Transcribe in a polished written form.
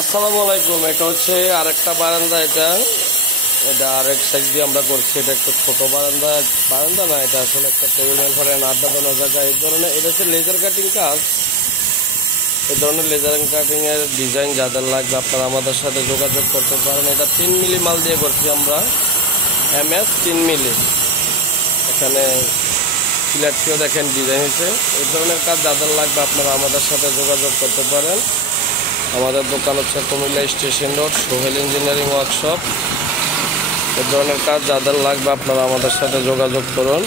আসসালামু আলাইকুম। এটা হচ্ছে আরেকটা বারান্দা। এটা আরেক সাইড দিয়ে আমরা করছি। এটা একটা ছোট বারান্দা। বারান্দা না, এটা আসলে একটা টেবিল ফ্যান আড্ডা দেওয়ার জায়গা। এই ধরনের এটা হচ্ছে লেজার কাটিং কাজ। এই ধরনের লেজার কাটিং এর ডিজাইন যাদের লাগবে আপনারা আমাদের সাথে যোগাযোগ করতে পারেন। এটা 3 মিলি মাল দিয়ে করছি আমরা, MS 3 মিলি। এখানে ফ্ল্যাটটিও দেখেন ডিজাইন হয়েছে। এই ধরনের কাজ যাদের লাগবে আপনারা আমাদের সাথে যোগাযোগ করতে পারেন। আমাদের দোকান হচ্ছে Comilla station road, Sohel engineering workshop. এই ধরনের কাজ যাদের লাগবে আপনারা আমাদের সাথে যোগাযোগ করুন।